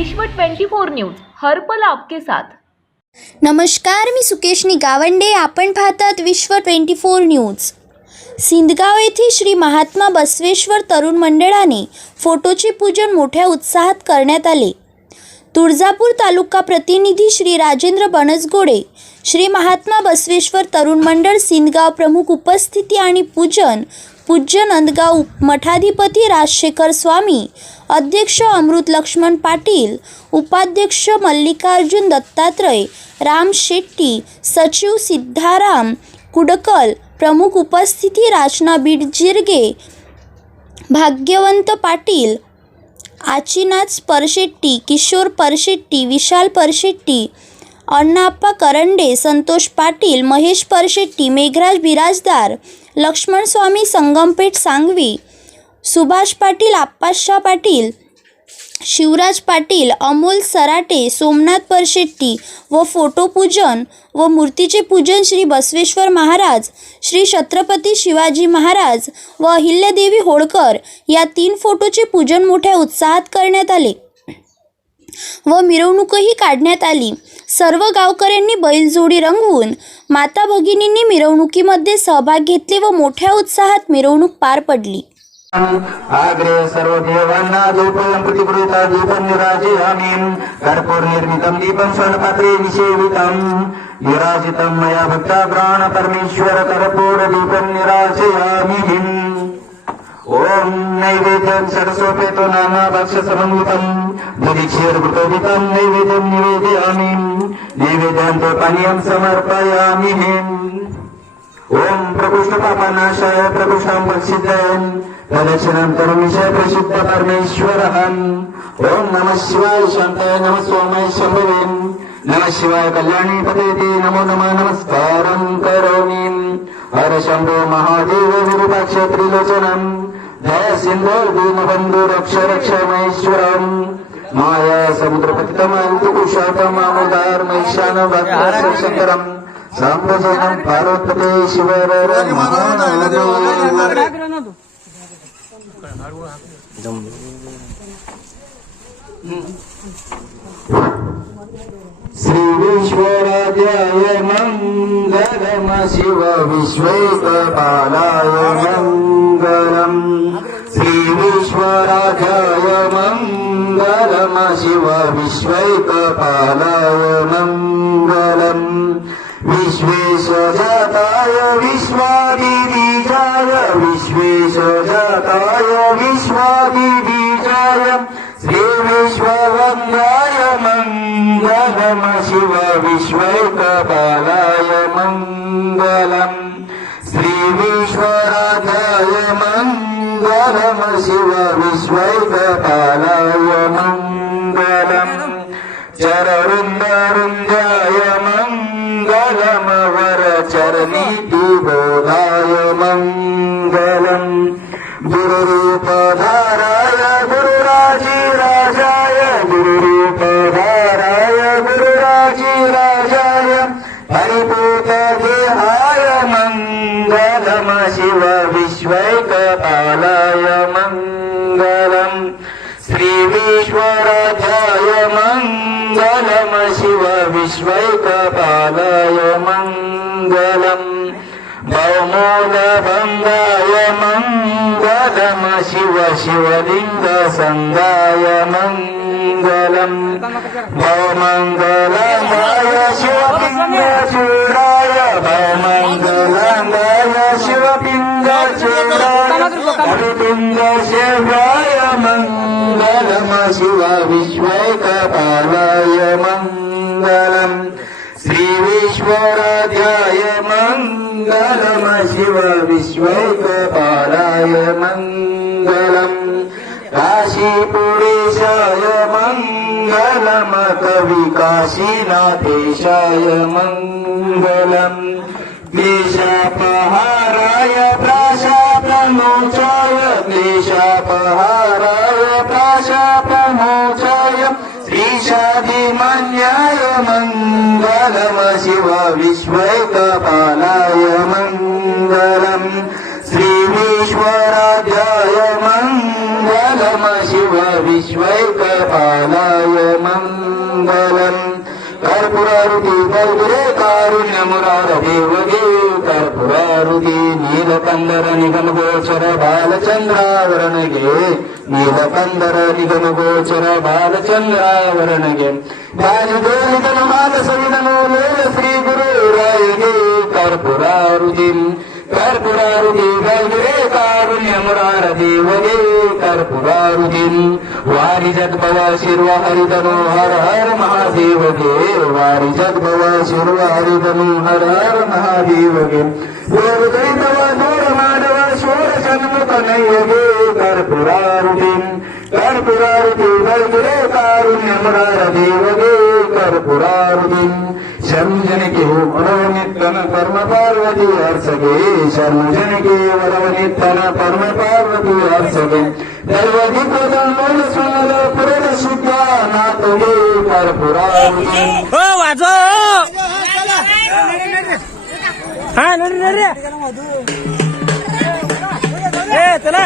विश्व 24 न्यूज हरपल आपके साथ. नमस्कार मी सुकेशनी गावंडे आपण पाहतात विश्व ट्वेंटी फोर न्यूज. सिंदगाव येथे श्री महात्मा बसवेश्वर तरुण मंडळाने फोटोचे पूजन मोठ्या उत्साहात करण्यात आले. तुळजापूर तालुका प्रतिनिधी श्री राजेंद्र बनसगोडे श्री महात्मा बसवेश्वर तरुण मंडळ सिंदगाव प्रमुख उपस्थिती आणि पूजन पूज्य नंदगाव मठाधिपती राजशेखर स्वामी अध्यक्ष अमृत लक्ष्मण पाटील उपाध्यक्ष मल्लिकार्जुन दत्तात्रय राम शेट्टी सचिव सिद्धाराम कुडकल प्रमुख उपस्थिती राजना बीडजिरगे भाग्यवंत पाटील आचिनाथ परशेट्टी किशोर परशेट्टी विशाल परशेट्टी अण्णाप्पा करंडे संतोष पाटील महेश परशेट्टी मेघराज बिराजदार लक्ष्मणस्वामी संगमपेठ सांगवी सुभाष पाटील आप्पाशा पाटील शिवराज पाटील अमोल सराटे सोमनाथ परशेट्टी व फोटोपूजन व मूर्तीचे पूजन श्री बसवेश्वर महाराज श्री छत्रपती शिवाजी महाराज व अहिल्यादेवी होळकर या तीन फोटोचे पूजन मोठ्या उत्साहात करण्यात आले व मिरवणूकही काढण्यात आली. सर्व गावकऱ्यांनी बैलजोडी रंगवून माता भगिनींनी मिरवणुकीमध्ये सहभाग घेतले व मोठ्या उत्साहात मिरवणूक पार पडली. आग्रे सर्व देवांना धूपं प्रतिगृहीता दीपं निराजयामि कर्पूर निर्मितं दीपं स्वर्णपात्रे निषेवितं विराजितं मया भक्ता प्राण परमेश्वर कर्पूर दीपं निराजयामि ॐ नैवेद्यं सरस्वपेतो नाना भक्ष्यसमन्वितं दुरीक्षीर्भृतोदितं नैवेद्यं निवेदयामि नैवेद्यं च पानीयं समर्पयामि ओम प्रकृष्ट पापानाशाय प्रकृष्टं प्रसिद्धं प्रदक्षिणं करोमीशय प्रसिद्ध परमेश्वरहं ओम नमः शिवाय शांताय नमः सोमाय शंभवे नमः शिवाय कल्याणी पतेते नमो नमः नमस्कारं करोमि हर शंभो महादेव विरूपाक्ष त्रिलोचनं जय सिंधो दीनबन्धु रक्ष रक्ष महेश्वरं माया समुद्रपतितमन्तुकुशातमामुदार महिषान भक्तशंकरम् साम्बजनं पार्वते शिवर श्री विश्वराध्याय मङ्गलम शिव विश्वैकपालाय मङ्गलम् श्री विश्वराध्याय मङ्गलम शिव विश्वैकपालाय मङ्गलम् विश्वेशजाताय विश्वादिबीजाय विश्वेशजाताय विश्वादिबीजाय श्री विश्ववन्द्राय मङ्गलम शिव विश्वैकपालाय मङ्गलम् श्री विश्वराधाय मङ्गलम शिव विश्वैकपालाय मङ्गलम् चरवृन्दारुन्द्राय मङ्गलम वरचरनीति बोधाय मङ्गलम् श्रीविश्वराध्याय मङ्गलम शिव विश्वैकपालाय मङ्गलम् भौमूलभङ्गाय मङ्गलम शिव शिवलिङ्गसङ्गाय मङ्गलम् भवमङ्गलमाय शिवपिङ्गचूडाय भवमङ्गलमाय शिवपिङ्गचूडाय हरिपिङ्गशिवाय मङ्गलम शिव विश्वैकपालाय मङ्गलम् श्रीविश्वराध्याय मङ्गलम शिव विश्वैकपालाय मङ्गलम् काशीपुरेशाय मङ्गलम् कवि काशीनाथेशाय मङ्गलम् शिव विश्वैकपालाय ಸ್ತುತಿ ನೀಲಕಂದರ ನಿಗಮ ಗೋಚರ ಬಾಲಚಂದ್ರಾವರಣಗೆ ನೀಲಕಂದರ ನಿಗಮ ಗೋಚರ ಬಾಲಚಂದ್ರಾವರಣಗೆ ಬಾಲಿದೇವಿದನು ಮಾತ ಸವಿದನು ಲೋಲ ಶ್ರೀ ಗುರುರಾಯಿಗೆ ಕರ್ಪುರಾರುತಿಂ गुरु राय गौरे कारुण्य मुरार देव गे शिर्व हरिधनु हर हर महादेव गे वारी जगभव शिर्व हरिधनु हर हर महादेव गे गोर दैतव दूर माधव शोर सन्मुख नैय गे कर्पुरारुति गौरे देव गे कर्पुरारुति शर्मजन के मनोनितन परम पार्वती हर्षगे शर्मजन के वरवनितन परम पार्वती हर्षगे दैवधी प्रदान मूल सुनल पुरद शुद्धा नातगे कर्पुरारुति हो वाजो हा नडी नडी ए चला